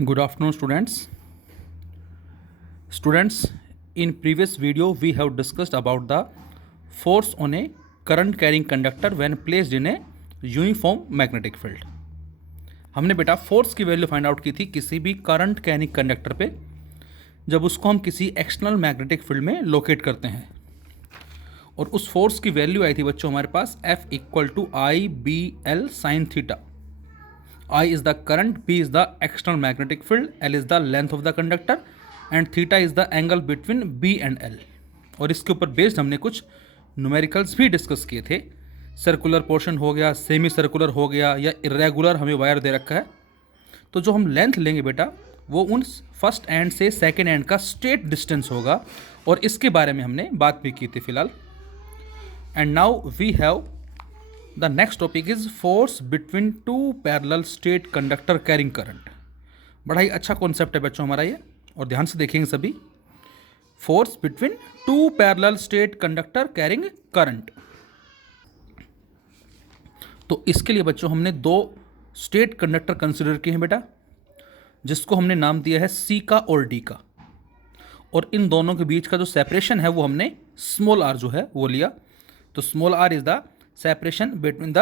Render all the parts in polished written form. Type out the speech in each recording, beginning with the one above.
Good afternoon, students. Students, in previous video we have discussed about the force on a current carrying conductor when placed in a uniform magnetic field. हमने बेटा force की value find out की थी किसी भी current carrying conductor पे जब उसको हम किसी एक्सटर्नल मैग्नेटिक फील्ड में लोकेट करते हैं, और उस फोर्स की वैल्यू आई थी बच्चों हमारे पास F equal to I B L sine theta. I is the current, B is the external magnetic field, L is the length of the conductor and theta is the angle between B and L. और इसके ऊपर based हमने कुछ numericals भी discuss किए थे. Circular portion हो गया, सेमी सर्कुलर हो गया, या इरेगुलर हमें वायर दे रखा है. तो जो हम लेंथ लेंगे बेटा वो उन फर्स्ट एंड से सेकेंड एंड का स्ट्रेट डिस्टेंस होगा, और इसके बारे में हमने बात भी की थी फिलहाल. And now we have the next topic is force between two parallel straight conductor carrying current. बड़ा ही अच्छा कॉन्सेप्ट है बच्चों हमारा ये, और ध्यान से देखेंगे सभी. Force between two parallel straight conductor carrying current. तो इसके लिए बच्चों हमने दो स्ट्रेट कंडक्टर कंसिडर किए हैं बेटा, जिसको हमने नाम दिया है सी का और डी का. और इन दोनों के बीच का जो सेपरेशन है वो हमने स्मॉल आर जो है वो लिया. तो small R is the separation between the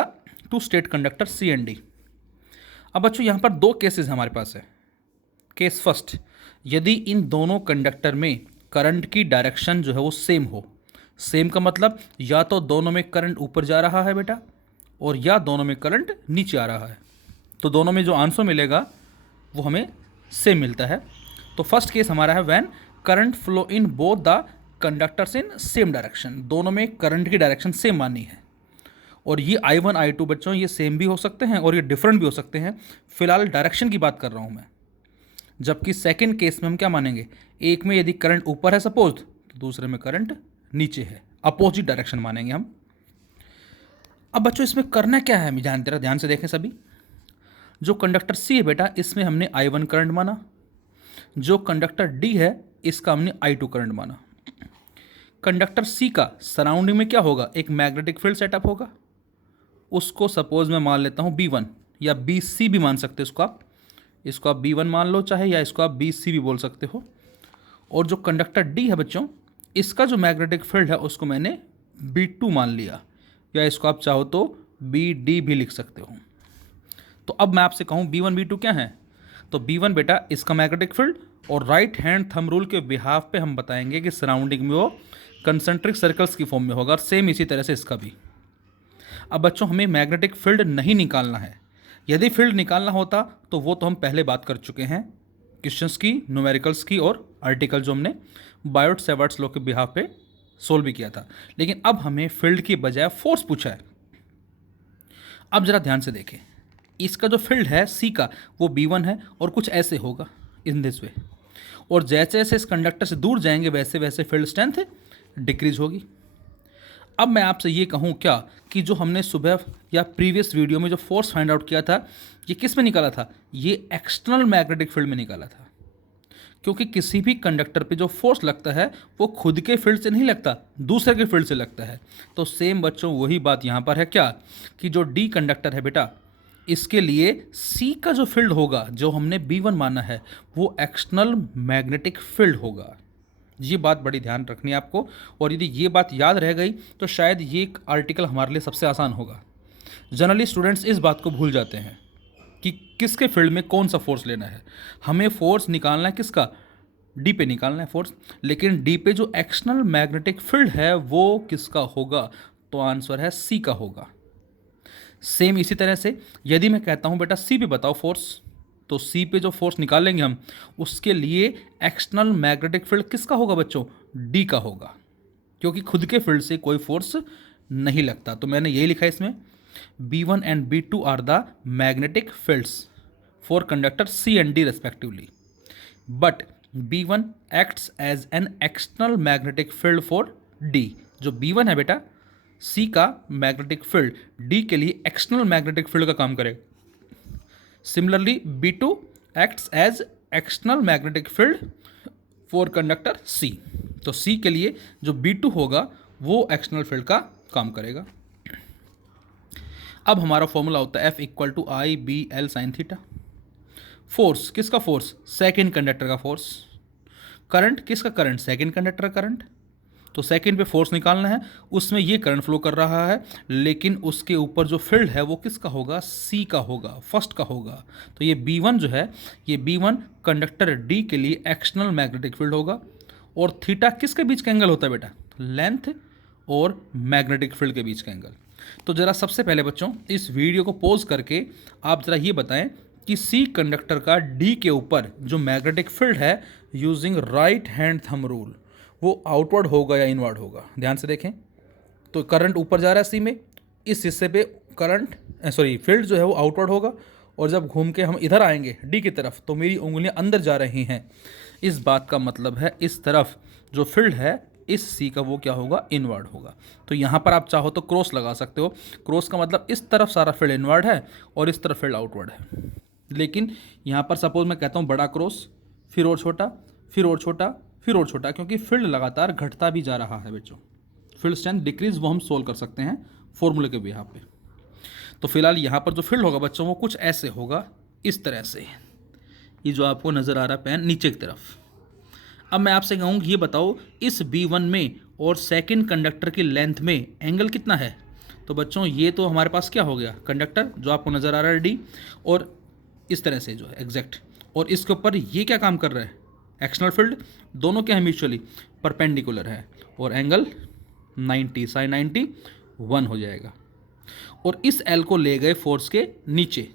two straight conductor C and D. अब बच्चों यहाँ पर दो केसेस हमारे पास है. केस फर्स्ट, यदि इन दोनों कंडक्टर में करंट की डायरेक्शन जो है वो सेम हो. सेम का मतलब या तो दोनों में करंट ऊपर जा रहा है बेटा, और या दोनों में करंट नीचे आ रहा है. तो दोनों में जो आंसर मिलेगा वो हमें सेम मिलता है. तो फर्स्ट केस हमारा है when current flow in both the conductors in same direction. दोनों में करंट की डायरेक्शन सेम मानी है. और ये I1 I2 बच्चों ये सेम भी हो सकते हैं और ये डिफरेंट भी हो सकते हैं. फिलहाल डायरेक्शन की बात कर रहा हूँ मैं. जबकि सेकंड केस में हम क्या मानेंगे, एक में यदि करंट ऊपर है सपोज, तो दूसरे में करंट नीचे है, अपोजिट डायरेक्शन मानेंगे हम. अब बच्चों इसमें करना क्या है, ध्यान से देखें सभी. जो कंडक्टर सी है बेटा इसमें हमने I1 करंट माना. जो कंडक्टर डी है इसका हमने I2 करंट माना. कंडक्टर सी का सराउंडिंग में क्या होगा, एक मैग्नेटिक फील्ड सेटअप होगा. उसको सपोज मैं मान लेता हूँ B1 या BC भी मान सकते हो इसको आप B1 मान लो चाहे, या इसको आप BC भी बोल सकते हो. और जो कंडक्टर D है बच्चों इसका जो मैग्नेटिक फील्ड है उसको मैंने B2 मान लिया, या इसको आप चाहो तो BD भी लिख सकते हो. तो अब मैं आपसे कहूँ B1 B2 क्या है, तो B1 बेटा इसका मैग्नेटिक फील्ड, और राइट हैंड थंब रूल के बिहाफ पे हम बताएंगे कि सराउंडिंग में वो कंसेंट्रिक सर्कल्स की फॉर्म में होगा. और सेम इसी तरह से इसका भी. अब बच्चों हमें मैग्नेटिक फील्ड नहीं निकालना है. यदि फील्ड निकालना होता तो वो तो हम पहले बात कर चुके हैं क्वेश्चंस की, न्यूमेरिकल्स की, और आर्टिकल जो हमने बायोट सेवर्ट्स लॉ के बिहाफ पे सोल्व भी किया था. लेकिन अब हमें फील्ड की बजाय फोर्स पूछा है. अब जरा ध्यान से देखें, इसका जो फील्ड है सी का वो B1 है, और कुछ ऐसे होगा इन दिस वे. और जैसे जैसे इस कंडक्टर से दूर जाएंगे वैसे वैसे फील्ड स्ट्रेंथ डिक्रीज होगी. अब मैं आपसे ये कहूँ क्या कि जो हमने सुबह या प्रीवियस वीडियो में जो फोर्स फाइंड आउट किया था ये किस में निकाला था, ये एक्सटर्नल मैग्नेटिक फील्ड में निकाला था. क्योंकि किसी भी कंडक्टर पे जो फोर्स लगता है वो खुद के फील्ड से नहीं लगता, दूसरे के फील्ड से लगता है. तो सेम बच्चों वही बात यहाँ पर है क्या, कि जो डी कंडक्टर है बेटा इसके लिए सी का जो फील्ड होगा जो हमने B1 माना है वो एक्सटर्नल मैग्नेटिक फील्ड होगा. ये बात बड़ी ध्यान रखनी है आपको, और यदि ये बात याद रह गई तो शायद ये एक आर्टिकल हमारे लिए सबसे आसान होगा. जनरली स्टूडेंट्स इस बात को भूल जाते हैं कि किसके फील्ड में कौन सा फोर्स लेना है. हमें फोर्स निकालना है किसका, डी पे निकालना है फोर्स. लेकिन डी पे जो एक्सटर्नल मैग्नेटिक फील्ड है वो किसका होगा, तो आंसर है सी का होगा. सेम इसी तरह से यदि मैं कहता हूँ बेटा सी पे बताओ फोर्स, तो सी पे जो फोर्स निकालेंगे हम उसके लिए एक्सटर्नल मैग्नेटिक फील्ड किसका होगा बच्चों, डी का होगा. क्योंकि खुद के फील्ड से कोई फोर्स नहीं लगता. तो मैंने यही लिखा है इसमें, B1 and B2 are the magnetic fields for conductor C and D respectively, but B1 acts as an external magnetic field for D. जो B1 है बेटा सी का मैग्नेटिक फील्ड डी के लिए एक्सटर्नल मैग्नेटिक फील्ड का काम करेगा. Similarly, B2 acts as external magnetic field for conductor C. तो C के लिए जो B2 होगा वो एक्सटर्नल फील्ड का काम करेगा. अब हमारा फॉर्मूला होता है F equal to I B L sine theta. Force किसका फोर्स, सेकेंड कंडक्टर का फोर्स। करंट किसका करंट, सेकेंड कंडक्टर का करंट। तो सेकेंड पे फोर्स निकालना है, उसमें ये करंट फ्लो कर रहा है, लेकिन उसके ऊपर जो फील्ड है वो किसका होगा, सी का होगा, फर्स्ट का होगा। तो ये B1 जो है, ये B1 कंडक्टर D के लिए एक्सटर्नल मैग्नेटिक फील्ड होगा। और थीटा किसके बीच का एंगल होता है बेटा, लेंथ और मैग्नेटिक फील्ड के बीच का एंगल। तो ज़रा सबसे पहले बच्चों इस वीडियो को पॉज करके आप ज़रा ये बताएं कि सी कंडक्टर का डी के ऊपर जो मैग्नेटिक फील्ड है using right hand thumb rule, वो आउटवर्ड होगा या इनवर्ड होगा। ध्यान से देखें। तो करंट ऊपर जा रहा है सी में, इस हिस्से पे करंट फील्ड जो है वो आउटवर्ड होगा, और जब घूम के हम इधर आएंगे डी की तरफ तो मेरी उंगलियां अंदर जा रही हैं। इस बात का मतलब है इस तरफ जो फील्ड है इस सी का वो क्या होगा, इनवर्ड होगा। तो यहाँ पर आप चाहो तो क्रॉस लगा सकते हो। क्रॉस का मतलब इस तरफ सारा फील्ड इनवर्ड है और इस तरफ फील्ड आउटवर्ड है। लेकिन यहाँ पर सपोज मैं कहता हूँ बड़ा क्रॉस, फिर और छोटा, फिर और छोटा, फिर और छोटा, क्योंकि फील्ड लगातार घटता भी जा रहा है बच्चों। फील्ड स्ट्रेंथ डिक्रीज वो हम सोल्व कर सकते हैं फॉर्मूले के बिहाफ पे। तो फिलहाल यहाँ पर जो फील्ड होगा बच्चों वो कुछ ऐसे होगा, इस तरह से। ये जो आपको नज़र आ रहा है पेन नीचे की तरफ। अब मैं आपसे कहूँ ये बताओ इस B1 में और सेकेंड कंडक्टर की लेंथ में एंगल कितना है। तो बच्चों ये तो हमारे पास क्या हो गया, कंडक्टर जो आपको नज़र आ रहा है D, और इस तरह से जो है एग्जैक्ट, और इसके ऊपर ये क्या काम कर रहा है, एक्सटर्नल फील्ड। दोनों क्या है, म्यूचुअली परपेंडिकुलर है, और एंगल 90 sin 90 1 हो जाएगा। और इस एल को ले गए फोर्स के नीचे,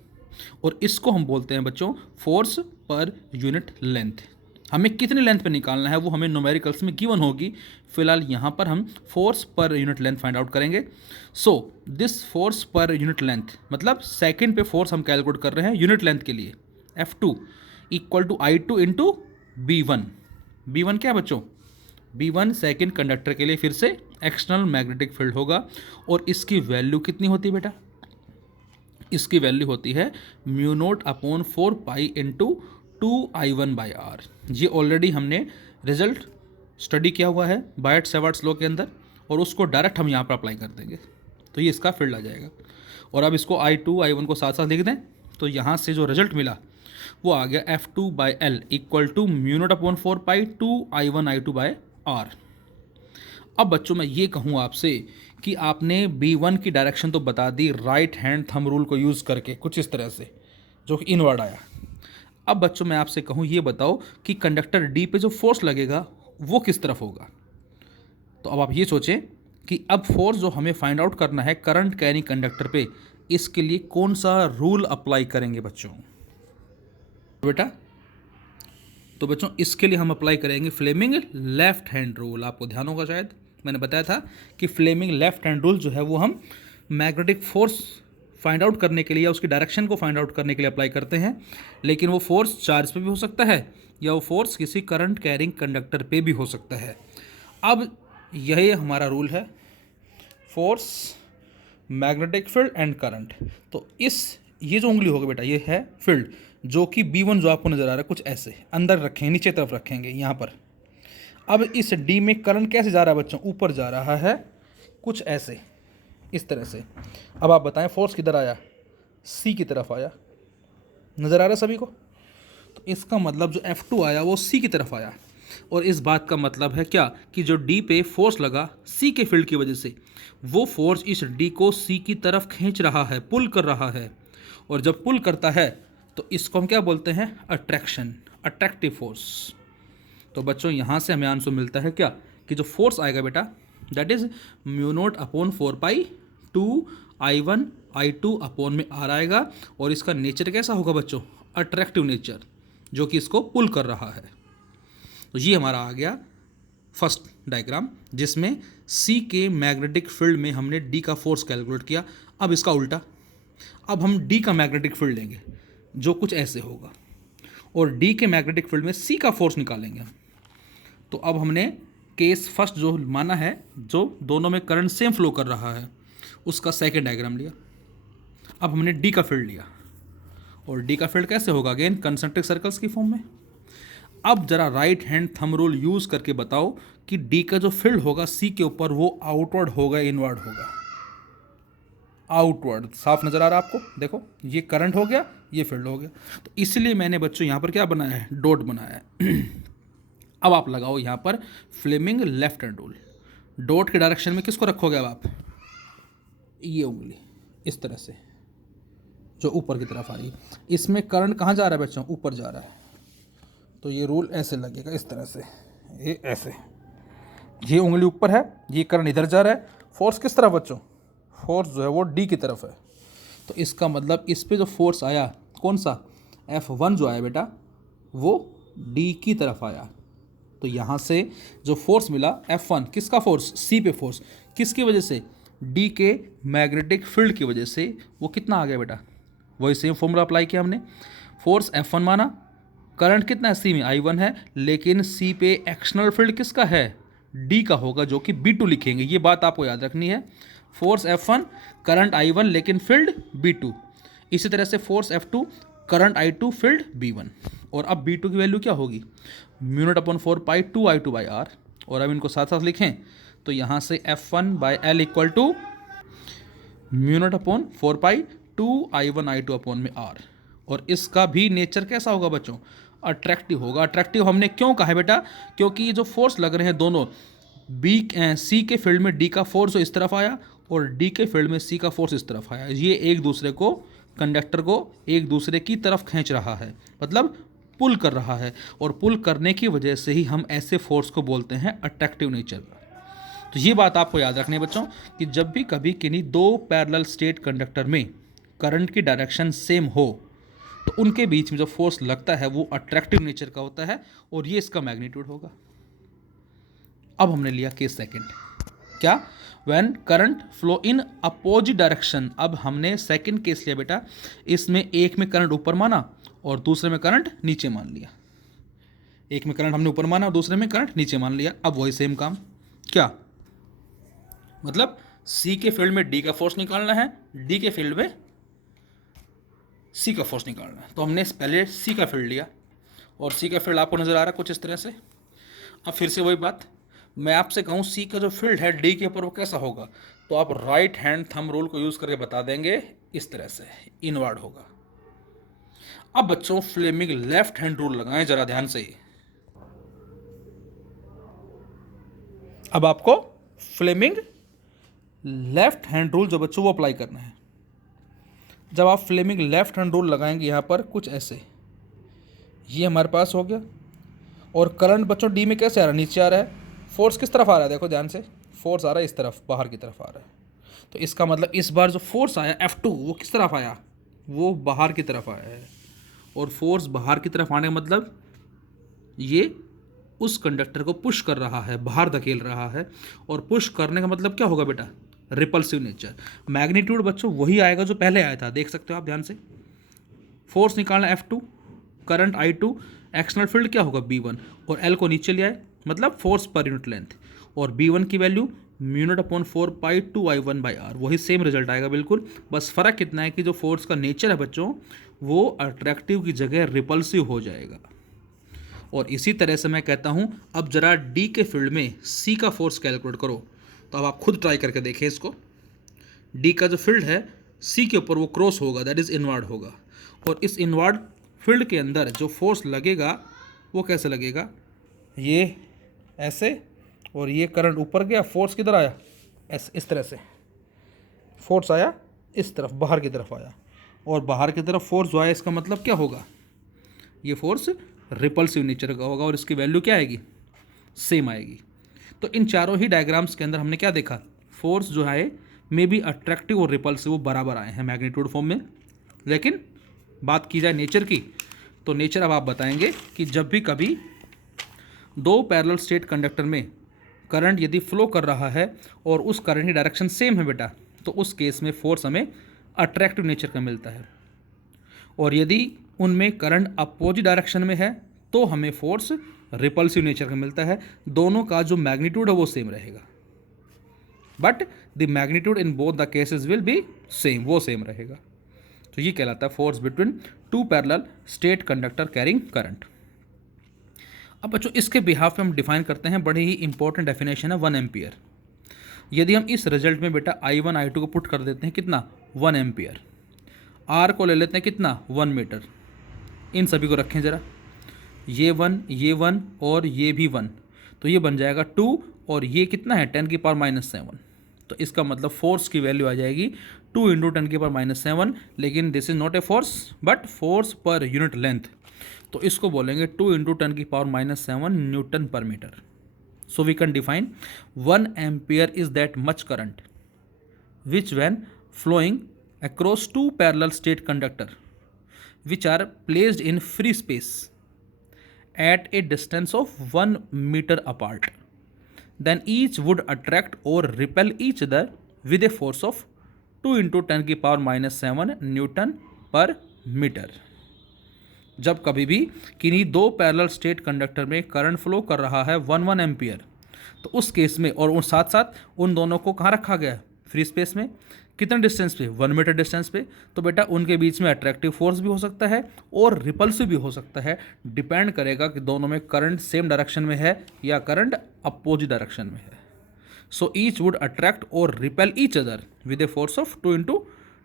और इसको हम बोलते हैं बच्चों फोर्स पर यूनिट लेंथ। हमें कितनी लेंथ पे निकालना है वो हमें न्यूमेरिकल्स में गिवन होगी। फिलहाल यहाँ पर हम force per unit length find out करेंगे। So this force per unit length मतलब सेकेंड पे फोर्स हम कैलकुलेट कर रहे हैं यूनिट लेंथ के लिए, F2 equal to I2 into B1। B1 क्या है बच्चों, B1 सेकेंड कंडक्टर के लिए फिर से एक्सटर्नल मैग्नेटिक फील्ड होगा, और इसकी वैल्यू कितनी होती है बेटा, इसकी वैल्यू होती है μ0/4 इंटू 2I1/r। ये ऑलरेडी हमने रिजल्ट स्टडी किया हुआ है बायट-सेवर्ट्स लॉ के अंदर, और उसको डायरेक्ट हम यहाँ पर अप्लाई कर देंगे, तो ये इसका फील्ड आ जाएगा। और अब इसको I2 I1 को साथ साथ लिख दें, तो यहाँ से जो रिजल्ट मिला वो आ गया F2/L equal to μ0/4 2I1 I2/r। अब बच्चों मैं ये कहूँ आपसे कि आपने B1 की डायरेक्शन तो बता दी राइट हैंड थंब रूल को यूज़ करके कुछ इस तरह से, जो कि इनवर्ड आया। अब बच्चों मैं आपसे कहूँ ये बताओ कि कंडक्टर D पे जो फोर्स लगेगा वो किस तरफ होगा। तो अब आप ये सोचें कि अब फोर्स जो हमें फाइंड आउट करना है करंट कैरिंग कंडक्टर पे, इसके लिए कौन सा रूल अप्लाई करेंगे बच्चों बेटा। तो बच्चों इसके लिए हम अप्लाई करेंगे फ्लेमिंग लेफ्ट हैंड रूल। आपको ध्यान होगा शायद मैंने बताया था कि फ्लेमिंग लेफ्ट हैंड रूल जो है वो हम मैग्नेटिक फोर्स फाइंड आउट करने के लिए या उसकी डायरेक्शन को फाइंड आउट करने के लिए अप्लाई करते हैं। लेकिन वो फोर्स चार्ज पे भी हो सकता है या वो फोर्स किसी करंट कैरिंग कंडक्टर पे भी हो सकता है। अब यही हमारा रूल है, force, magnetic field and current. तो ये जो उंगली होगी बेटा ये है फील्ड, जो कि B1 जो आपको नज़र आ रहा है कुछ ऐसे अंदर रखेंगे, नीचे तरफ रखेंगे यहाँ पर। अब इस D में करंट कैसे जा रहा है बच्चों, ऊपर जा रहा है कुछ ऐसे, इस तरह से। अब आप बताएं फोर्स किधर आया, C की तरफ आया, नज़र आ रहा है सभी को। तो इसका मतलब जो F2 आया वो C की तरफ आया, और इस बात का मतलब है क्या कि जो D पे फोर्स लगा C के फील्ड की वजह से, वो फोर्स इस D को C की तरफ खींच रहा है, पुल कर रहा है। और जब पुल करता है तो इसको हम क्या बोलते हैं, अट्रैक्शन, अट्रैक्टिव फोर्स। तो बच्चों यहाँ से हमें आंसर मिलता है क्या कि जो फोर्स आएगा बेटा दैट इज μ0/4 2I1 I2/r आएगा, और इसका नेचर कैसा होगा बच्चों, अट्रैक्टिव नेचर, जो कि इसको पुल कर रहा है। तो ये हमारा आ गया फर्स्ट डायग्राम, जिसमें C के मैग्नेटिक फील्ड में हमने D का फोर्स कैलकुलेट किया। अब इसका उल्टा, अब हम D का मैग्नेटिक फील्ड लेंगे जो कुछ ऐसे होगा, और D के मैग्नेटिक फील्ड में C का फोर्स निकालेंगे हम। तो अब हमने केस फर्स्ट जो माना है, जो दोनों में करंट सेम फ्लो कर रहा है, उसका सेकेंड डायग्राम लिया। अब हमने D का फील्ड लिया, और D का फील्ड कैसे होगा, अगेन कंसेंट्रिक सर्कल्स की फॉर्म में। अब जरा right hand thumb rule use करके बताओ कि D का जो फील्ड होगा C के ऊपर वो आउटवर्ड होगा इनवर्ड होगा। आउटवर्ड। साफ नज़र आ रहा है आपको, देखो ये करंट हो गया, ये फील्ड हो गया। तो इसलिए मैंने बच्चों यहाँ पर क्या बनाया है, डॉट बनाया है। अब आप लगाओ यहाँ पर Fleming left hand rule. Dot के डायरेक्शन में किसको रखोगे अब आप, ये उंगली इस तरह से जो ऊपर की तरफ आ रही है। इसमें करंट कहाँ जा रहा है बच्चों, ऊपर जा रहा है, तो ये रूल ऐसे लगेगा इस तरह से, ये ऐसे, ये उंगली ऊपर है, ये करंट इधर जा रहा है। फोर्स किस तरफ बच्चों, फोर्स जो है वो डी की तरफ है। तो इसका मतलब इस पे जो फोर्स आया कौन सा, F1 जो आया बेटा वो डी की तरफ आया। तो यहाँ से जो फोर्स मिला F1 किसका फोर्स, सी पे फोर्स, किसकी वजह से, डी के मैग्नेटिक फील्ड की वजह से, वो कितना आ गया बेटा, वही सेम फॉर्मूला अप्लाई किया हमने। फोर्स F1 माना, करंट कितना है सी में, I1 है, लेकिन सी पे एक्शनल फील्ड किसका है, डी का होगा, जो कि B2 लिखेंगे। ये बात आपको याद रखनी है। फोर्स F1 करंट I1 लेकिन फील्ड B2। इसी तरह से force F2 current I2 field B1। और अब B2 की वैल्यू क्या होगी, mu not upon 4 pi 2I2 by R. और अब इनको साथ साथ लिखें तो यहाँ से F1 by L equal to mu not upon 4 pi 2I1I2 upon में आर। और इसका भी नेचर कैसा होगा बच्चों, अट्रैक्टिव होगा। अट्रैक्टिव हमने क्यों कहा है बेटा, क्योंकि ये जो फोर्स लग रहे हैं दोनों, सी के फील्ड में डी का फोर्स इस तरफ आया और डी के फील्ड में सी का फोर्स इस तरफ आया, ये एक दूसरे को, कंडक्टर को एक दूसरे की तरफ खींच रहा है, मतलब पुल कर रहा है। और पुल करने की वजह से ही हम ऐसे फोर्स को बोलते हैं अट्रैक्टिव नेचर। तो ये बात आपको याद रखनी है बच्चों कि जब भी कभी किन्हीं दो पैरेलल स्टेट कंडक्टर में करंट की डायरेक्शन सेम हो तो उनके बीच में जो फोर्स लगता है वो अट्रैक्टिव नेचर का होता है और ये इसका मैग्नीट्यूड होगा। अब हमने लिया केस सेकंड, क्या, when current flow in opposite direction. अब हमने सेकंड केस लिया बेटा, इसमें एक में करंट ऊपर माना और दूसरे में करंट नीचे मान लिया। एक में करंट हमने ऊपर माना और दूसरे में करंट नीचे मान लिया। अब वही सेम काम, क्या मतलब, सी के फील्ड में डी का फोर्स निकालना है, डी के फील्ड में सी का फोर्स निकालना है। तो हमने पहले सी का फील्ड लिया और सी का फील्ड आपको नज़र आ रहा है कुछ इस तरह से। अब फिर से वही बात, मैं आपसे कहूँ सी का जो फील्ड है डी के ऊपर वो कैसा होगा, तो आप राइट हैंड थंब रूल को यूज़ करके बता देंगे, इस तरह से इनवर्ड होगा। अब बच्चों फ्लेमिंग लेफ्ट हैंड रूल लगाएं जरा ध्यान से। अब आपको फ्लेमिंग लेफ्ट हैंड रूल जो बच्चों वो अप्लाई करना है। जब आप फ्लेमिंग लेफ्ट हैंड रूल लगाएंगे यहाँ पर कुछ ऐसे, ये हमारे पास हो गया। और करंट बच्चों डी में कैसे आ रहा है, नीचे आ रहा है। फोर्स किस तरफ आ रहा है, देखो ध्यान से, फोर्स आ रहा है इस तरफ, बाहर की तरफ आ रहा है। तो इसका मतलब इस बार जो फोर्स आया F2 वो किस तरफ आया, वो बाहर की तरफ आया है। और फोर्स बाहर की तरफ आने का मतलब ये उस कंडक्टर को पुश कर रहा है, बाहर धकेल रहा है। और पुश करने का मतलब क्या होगा बेटा, रिपल्सिव नेचर। मैग्नीट्यूड बच्चों वही आएगा जो पहले आया था, देख सकते हो आप ध्यान से। फोर्स निकालना F2, current I2, external field क्या होगा B1, और L को नीचे ले आए, मतलब फोर्स पर यूनिट लेंथ। और B1 की value mu not upon 4 pi 2I1 by r, वही सेम रिजल्ट आएगा बिल्कुल। बस फ़र्क कितना है कि जो फोर्स का नेचर है बच्चों वो अट्रैक्टिव की जगह रिपल्सिव हो जाएगा। और इसी तरह से मैं कहता हूँ अब जरा डी के फील्ड में सी का फोर्स कैलकुलेट करो। तो अब आप खुद ट्राई करके देखें इसको। डी का जो फील्ड है सी के ऊपर वो क्रॉस होगा, दैट इज़ इनवर्ड होगा। और इस इनवर्ड फील्ड के अंदर जो फोर्स लगेगा वो कैसे लगेगा, ये ऐसे, और ये करंट ऊपर गया, फोर्स किधर आया, ऐसे, इस तरह से फोर्स आया इस तरफ, बाहर की तरफ आया। और बाहर की तरफ फोर्स जो आया इसका मतलब क्या होगा, ये फोर्स रिपल्सिव नेचर का होगा। और इसकी वैल्यू क्या आएगी, सेम आएगी। तो इन चारों ही डायग्राम्स के अंदर हमने क्या देखा, फोर्स जो है मे बी अट्रैक्टिव और रिपल्सिव वो बराबर आए हैं मैग्नीट्यूड फॉर्म में। लेकिन बात की जाए नेचर की, तो नेचर अब आप बताएंगे कि जब भी कभी दो पैरेलल स्टेट कंडक्टर में करंट यदि फ्लो कर रहा है और उस करंट की डायरेक्शन सेम है बेटा, तो उस केस में फोर्स हमें अट्रैक्टिव नेचर का मिलता है। और यदि उनमें करंट अपोजिट डायरेक्शन में है तो हमें फोर्स रिपल्सिव नेचर का मिलता है। दोनों का जो मैग्नीट्यूड है वो सेम रहेगा, but the magnitude in both the cases will be same, वो सेम रहेगा। तो ये कहलाता है force between two parallel state conductor carrying current. अब बच्चों इसके बिहाफ पे हम डिफाइन करते हैं, बड़ी ही इंपॉर्टेंट डेफिनेशन है 1 एम्पियर। यदि हम इस रिजल्ट में बेटा I1 I2 को पुट कर देते हैं कितना 1 एम्पियर, R को ले लेते हैं कितना 1 मीटर, इन सभी को रखें ज़रा, ये 1 और ये भी 1, तो ये बन जाएगा 2 और ये कितना है 10⁻⁻7। तो इसका मतलब फोर्स की वैल्यू आ जाएगी 2 × 10⁻⁷, लेकिन this is not a force but force per unit length, तो इसको बोलेंगे 2 × 10⁻⁷ newton per metre. So we can define 1 ampere is that much current which when flowing across two parallel state conductor which are placed in free space at a distance of 1 meter apart, then each would attract or repel each other with a force of 2 × 10⁻⁷ newton per metre. जब कभी भी किन्हीं दो parallel state conductor में current flow कर रहा है 1 ampere, तो उस केस में और साथ साथ उन दोनों को कहाँ रखा गया, फ्री स्पेस में, कितने डिस्टेंस पे 1 मीटर डिस्टेंस पे, तो बेटा उनके बीच में अट्रैक्टिव फोर्स भी हो सकता है और रिपल्सिव भी हो सकता है, डिपेंड करेगा कि दोनों में करंट सेम डायरेक्शन में है या करंट अपोजिट डायरेक्शन में है। सो ईच वुड अट्रैक्ट और repel each other with a force of 2 ×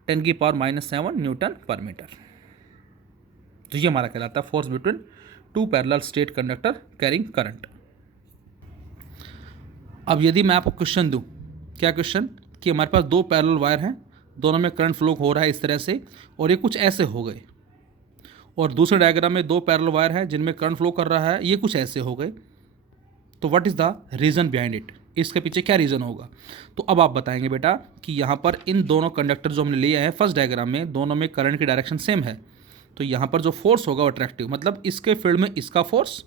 10⁻⁷ newton per metre. तो ये हमारा कहलाता है force between two parallel state conductor carrying current. अब यदि मैं आपको क्वेश्चन दूं, क्या क्वेश्चन, कि हमारे पास दो पैरेलल वायर हैं, दोनों में करंट फ्लो हो रहा है इस तरह से और ये कुछ ऐसे हो गए, और दूसरे डायग्राम में दो पैरेलल वायर हैं जिनमें करंट फ्लो कर रहा है, ये कुछ ऐसे हो गए, तो what is the reason behind it, इसके पीछे क्या रीज़न होगा। तो अब आप बताएंगे बेटा कि यहाँ पर इन दोनों कंडक्टर जो हमने लिए हैं फर्स्ट डायग्राम में, दोनों में करंट की डायरेक्शन सेम है, तो यहाँ पर जो फोर्स होगा वो अट्रैक्टिव, मतलब इसके फील्ड में इसका फोर्स,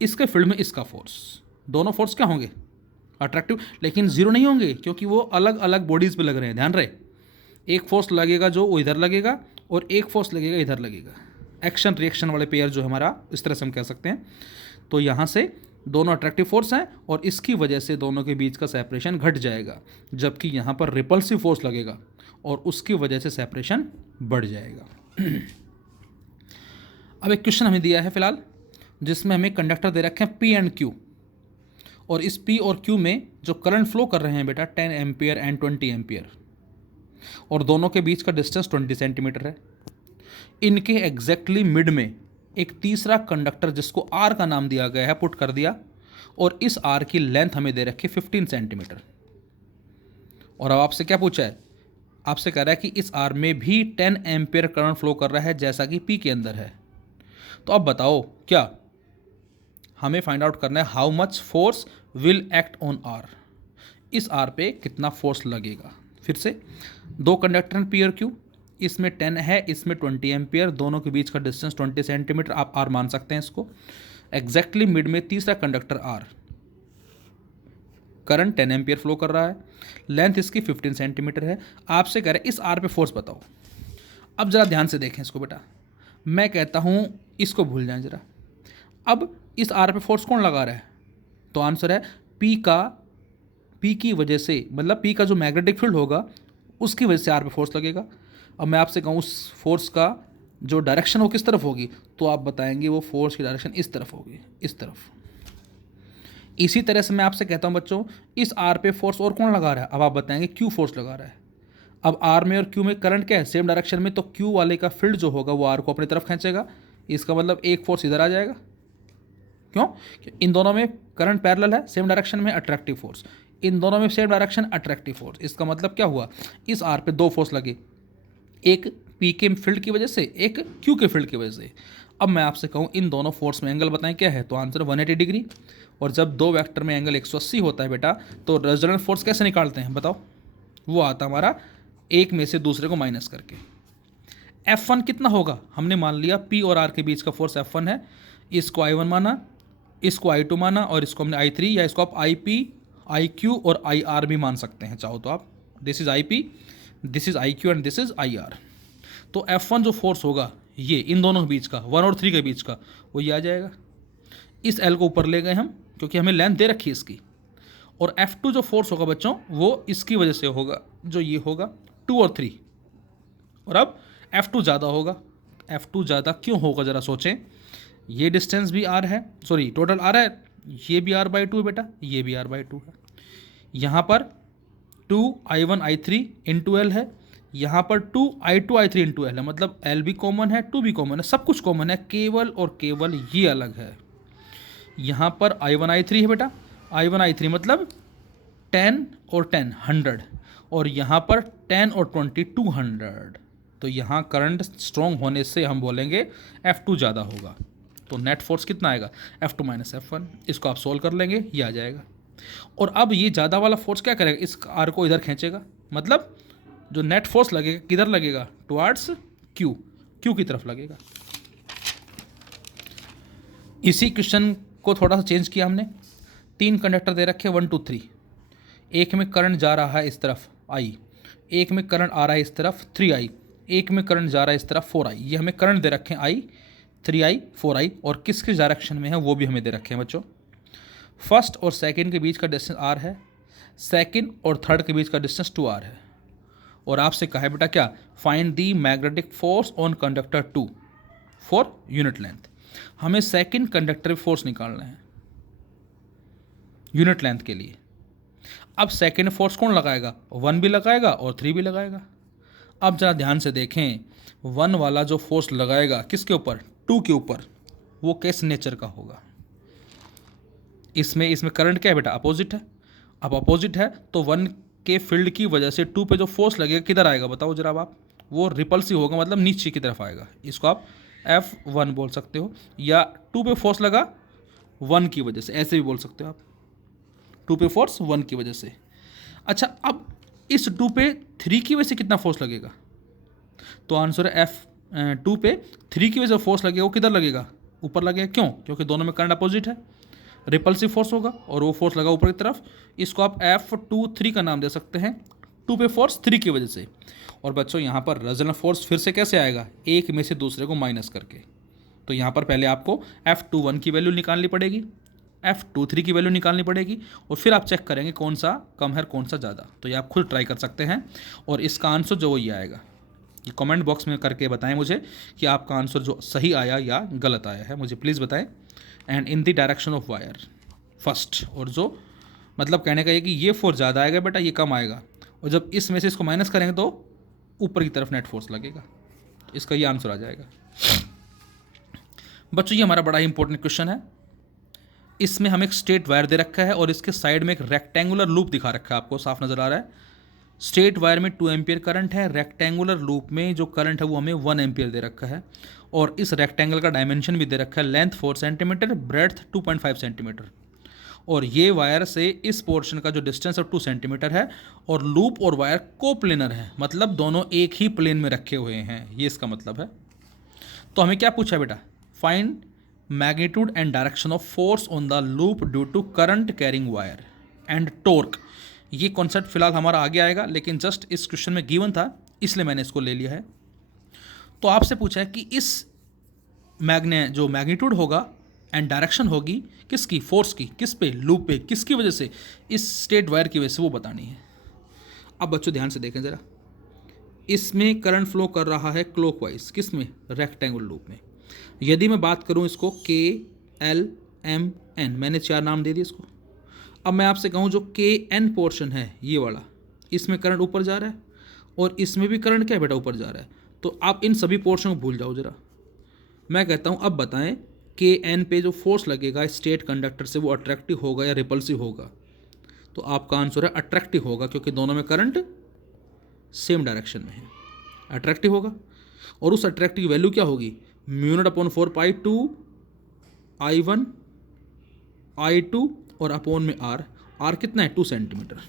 इसके फील्ड में इसका फोर्स, दोनों फोर्स क्या होंगे, अट्रैक्टिव, लेकिन जीरो नहीं होंगे क्योंकि वो अलग अलग बॉडीज़ पे लग रहे हैं, ध्यान रहे, एक फोर्स लगेगा जो वो इधर लगेगा और एक फोर्स लगेगा इधर लगेगा, एक्शन रिएक्शन वाले पेयर जो हमारा, इस तरह से हम कह सकते हैं। तो यहाँ से दोनों अट्रैक्टिव फोर्स हैं और इसकी वजह से दोनों के बीच का सेपरेशन घट जाएगा, जबकि यहाँ पर रिपल्सिव फोर्स लगेगा और उसकी वजह से सेपरेशन बढ़ जाएगा। अब एक क्वेश्चन हमें दिया है फिलहाल, जिसमें हमें कंडक्टर दे रखे हैं P एंड Q, और इस P और Q में जो करंट फ्लो कर रहे हैं बेटा 10 एम्पियर एंड 20 एम्पियर, और दोनों के बीच का डिस्टेंस 20 सेंटीमीटर है। इनके एग्जैक्टली मिड में एक तीसरा कंडक्टर जिसको R का नाम दिया गया है पुट कर दिया, और इस R की लेंथ हमें दे रखी 15 सेंटीमीटर। और अब आपसे क्या पूछा है, आपसे कह रहा है कि इस R में भी 10 एम्पियर करंट फ्लो कर रहा है जैसा कि P के अंदर है। तो अब बताओ क्या हमें फाइंड आउट करना है, how much force will act on R, इस R पे कितना फोर्स लगेगा। फिर से दो कंडक्टर हैं P और Q, इसमें 10 है, इसमें 20 एम्पियर, दोनों के बीच का डिस्टेंस 20 सेंटीमीटर, आप R मान सकते हैं इसको। एग्जैक्टली मिड में तीसरा conductor R, current 10 ampere flow कर रहा है, लेंथ इसकी 15 सेंटीमीटर है। आपसे कह रहे हैं इस R पे फोर्स बताओ। अब ज़रा ध्यान से देखें इसको बेटा, मैं कहता हूँ इसको भूल जाएं ज़रा। अब इस R पे फोर्स कौन लगा रहा है, तो आंसर है P की वजह से, मतलब P का जो मैग्नेटिक फील्ड होगा उसकी वजह से R पे फोर्स लगेगा। अब मैं आपसे कहूँ उस फोर्स का जो डायरेक्शन हो किस तरफ होगी, तो आप बताएंगे वो फोर्स की डायरेक्शन इस तरफ होगी, इस तरफ। इसी तरह से मैं आपसे कहता हूँ बच्चों, इस R पे फोर्स और कौन लगा रहा है, अब आप बताएंगे Q फोर्स लगा रहा है। अब R में और Q में करंट क्या है, सेम डायरेक्शन में, तो Q वाले का फील्ड जो होगा वो R को अपनी तरफ खींचेगा, इसका मतलब एक फोर्स इधर आ जाएगा। क्यों, इन दोनों में करंट पैरेलल है, सेम डायरेक्शन में, अट्रैक्टिव फोर्स, इन दोनों में सेम डायरेक्शन, अट्रैक्टिव फोर्स। इसका मतलब क्या हुआ, इस R पे दो फोर्स लगे, एक P के फील्ड की वजह से, एक Q के फील्ड की वजह से। अब मैं आपसे कहूँ इन दोनों फोर्स में एंगल बताएं क्या है, तो आंसर 180 डिग्री। और जब दो वेक्टर में एंगल 180 होता है बेटा, तो रेजोनेंट फोर्स कैसे निकालते हैं बताओ, वो आता हमारा एक में से दूसरे को माइनस करके। F1 कितना होगा, हमने मान लिया P और R के बीच का फोर्स F1 है, इसको I1 माना, इसको I2 माना, और इसको हमने I3, या इसको आप IP, IQ और IR भी मान सकते हैं चाहो तो आप। This is IP, this is IQ and this is IR। तो F1 जो फोर्स होगा ये इन दोनों के बीच का, 1 और 3 के बीच का, वो ये आ जाएगा। इस L को ऊपर ले गए हम क्योंकि हमें लेंथ दे रखी है इसकी। और F2 जो फोर्स होगा बच्चों वो इसकी वजह से होगा, जो ये होगा 2 और 3। और अब F2 ज़्यादा होगा, F2 ज़्यादा क्यों होगा ज़रा सोचें, ये डिस्टेंस भी R है, सॉरी टोटल R है, ये भी R/2 है बेटा, ये भी R/2 है, यहाँ पर 2I1I3 इंटू एल है, यहाँ पर 2I2I3 इंटू एल है, मतलब एल भी कॉमन है, 2 भी कॉमन है, सब कुछ कॉमन है, केवल और केवल ये अलग है। यहाँ पर I1I3 है बेटा, I1I3 मतलब 10 और 10 100, और यहाँ पर 10 और 20 200। तो यहाँ करंट स्ट्रॉन्ग होने से हम बोलेंगे F2 ज़्यादा होगा। तो नेट फोर्स कितना आएगा, F2 माइनस F1। इसको आप सोल्व कर लेंगे, ये आ जाएगा। और अब ये ज़्यादा वाला फोर्स क्या करेगा, इस आर को इधर खींचेगा, मतलब जो नेट फोर्स लगेगा किधर लगेगा, टुवार्ड्स क्यू की तरफ लगेगा। इसी क्वेश्चन को थोड़ा सा चेंज किया हमने। 3 कंडक्टर दे रखे 1 2 3, एक में करंट जा रहा है इस तरफ I, एक में करंट आ रहा है इस तरफ 3I, एक में करंट जा रहा है इस तरफ 4I। ये हमें करंट दे रखे हैं I, 3I 4I, और किस किस डायरेक्शन में है वो भी हमें दे रखे हैं बच्चों। फर्स्ट और सेकंड के बीच का डिस्टेंस R है, सेकंड और थर्ड के बीच का डिस्टेंस 2R है। और आपसे कहा है बेटा क्या, find the magnetic force on conductor 2 for unit length. हमें सेकंड कंडक्टर फोर्स निकालना है यूनिट लेंथ के लिए। अब सेकंड फोर्स कौन लगाएगा, 1 भी लगाएगा और 3 भी लगाएगा। अब जरा ध्यान से देखें, 1 वाला जो फोर्स लगाएगा किसके ऊपर, 2 के ऊपर, वो किस नेचर का होगा। इसमें करंट क्या है बेटा, अपोजिट है। अब अपोजिट है तो 1 के फील्ड की वजह से 2 पे जो फोर्स लगेगा किधर आएगा बताओ जरा आप, वो रिपल्सिव होगा, मतलब नीचे की तरफ आएगा। इसको आप F1 बोल सकते हो, या 2 पे फोर्स लगा 1 की वजह से, ऐसे भी बोल सकते हो आप, 2 पे फोर्स 1 की वजह से। अच्छा, अब इस 2 पे 3 की वजह से कितना फोर्स लगेगा, तो आंसर है F2 पे 3 की वजह से फोर्स लगेगा, वो किधर लगेगा, ऊपर लगेगा। क्यों, क्योंकि दोनों में करंट अपोजिट है, रिपल्सिव फोर्स होगा, और वो फोर्स लगा ऊपर की तरफ। इसको आप F2 3 का नाम दे सकते हैं, 2 पे फोर्स 3 की वजह से। और बच्चों यहाँ पर रेजोनेंट फोर्स फिर से कैसे आएगा, एक में से दूसरे को माइनस करके। तो यहाँ पर पहले आपको F21 की वैल्यू निकालनी पड़ेगी, F23 की वैल्यू निकालनी पड़ेगी, और फिर आप चेक करेंगे कौन सा कम है कौन सा ज़्यादा। तो ये आप खुद ट्राई कर सकते हैं, और इसका आंसर जो ये आएगा, ये कमेंट बॉक्स में करके बताएं मुझे कि आपका आंसर जो सही आया या गलत आया है, मुझे प्लीज़ बताएं। And in the direction of wire first, और जो मतलब कहने का ये कि ये फोर्स ज़्यादा आएगा बेटा, ये कम आएगा, और जब इसमें से इसको माइनस करेंगे तो ऊपर की तरफ नेट फोर्स लगेगा। तो इसका ये आंसर आ जाएगा बच्चों। ये हमारा बड़ा ही इंपॉर्टेंट क्वेश्चन है। इसमें हमें एक स्ट्रेट वायर दे रखा है, और इसके साइड में एक रेक्टेंगुलर लूप दिखा रखा है, आपको साफ नज़र आ रहा है। स्ट्रेट वायर में 2 एम्पियर करंट है, रेक्टेंगुलर लूप में जो करंट है वो हमें 1 एम्पियर दे रखा है, और इस रेक्टेंगल का डायमेंशन भी दे रखा है, लेंथ 4 सेंटीमीटर, ब्रेड्थ 2.5 सेंटीमीटर, और ये वायर से इस पोर्शन का जो डिस्टेंस है 2 सेंटीमीटर है, और लूप और वायर कोप्लेनर है, मतलब दोनों एक ही प्लेन में रखे हुए हैं, ये इसका मतलब है। तो हमें क्या पूछा बेटा, find magnitude and direction of force on the loop due to current carrying wire and torque. ये कॉन्सेप्ट फिलहाल हमारा आगे आएगा, लेकिन जस्ट इस क्वेश्चन में गिवन था इसलिए मैंने इसको ले लिया है। तो आपसे पूछा है कि इस जो मैग्नीट्यूड होगा एंड डायरेक्शन होगी किसकी, फोर्स की, किस पे, लूप पे, किसकी वजह से, इस स्ट्रेट वायर की वजह से, वो बतानी है। अब बच्चों ध्यान से देखें ज़रा, इसमें करंट फ्लो कर रहा है क्लॉकवाइज, किस में, रेक्टेंगुलर लूप में। यदि मैं बात करूं इसको KLMN, मैंने 4 नाम दे दिए इसको। अब मैं आपसे कहूं जो KN पोर्शन है ये वाला, इसमें करंट ऊपर जा रहा है, और इसमें भी करंट क्या है बेटा, ऊपर जा रहा है। तो आप इन सभी पोर्शन को भूल जाओ जरा। मैं कहता हूं अब बताएं KN पे जो फोर्स लगेगा स्ट्रेट कंडक्टर से, वो अट्रैक्टिव होगा या रिपल्सिव होगा। तो आपका आंसर है अट्रैक्टिव होगा, क्योंकि दोनों में करंट सेम डायरेक्शन में है, अट्रैक्टिव होगा। और उस अट्रैक्टिव की वैल्यू क्या होगी, μ0/4 पाई 2 I1 I2 और अपॉन में R कितना है, 2 सेंटीमीटर।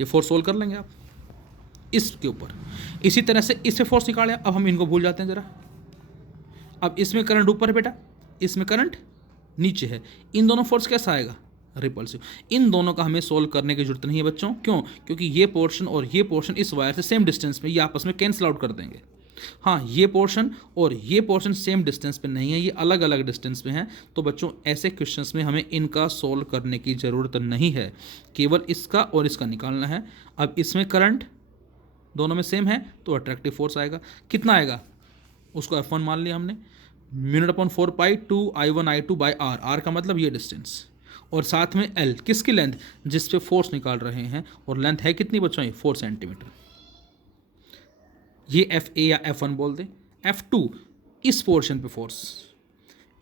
ये फोर्स सोल्व कर लेंगे आप इसके ऊपर। इसी तरह से इस पे फोर्स निकाले, अब हम इनको भूल जाते हैं ज़रा। अब इसमें करंट ऊपर है बेटा, इसमें करंट नीचे है, इन दोनों फोर्स कैसा आएगा, रिपल्सिव। इन दोनों का हमें सोल्व करने की जरूरत नहीं है बच्चों, क्यों, क्योंकि ये पोर्शन और ये पोर्शन इस वायर से सेम डिस्टेंस में, ये आपस में कैंसिल आउट कर देंगे। हाँ, ये पोर्शन और ये पोर्शन सेम डिस्टेंस पे नहीं है, ये अलग अलग डिस्टेंस पे हैं। तो बच्चों ऐसे क्वेश्चंस में हमें इनका सोल्व करने की ज़रूरत नहीं है, केवल इसका और इसका निकालना है। अब इसमें करंट दोनों में सेम है, तो अट्रैक्टिव फोर्स आएगा, कितना आएगा, उसको F1 मान लिया हमने, μ0/4 पाई 2 I1 I2 बाई R का मतलब ये डिस्टेंस, और साथ में एल किसकी लेंथ, जिस पे फोर्स निकाल रहे हैं, और लेंथ है कितनी बच्चों, ये 4 सेंटीमीटर। ये एफ ए या F1 बोल दें। F2 इस पोर्शन पे फोर्स,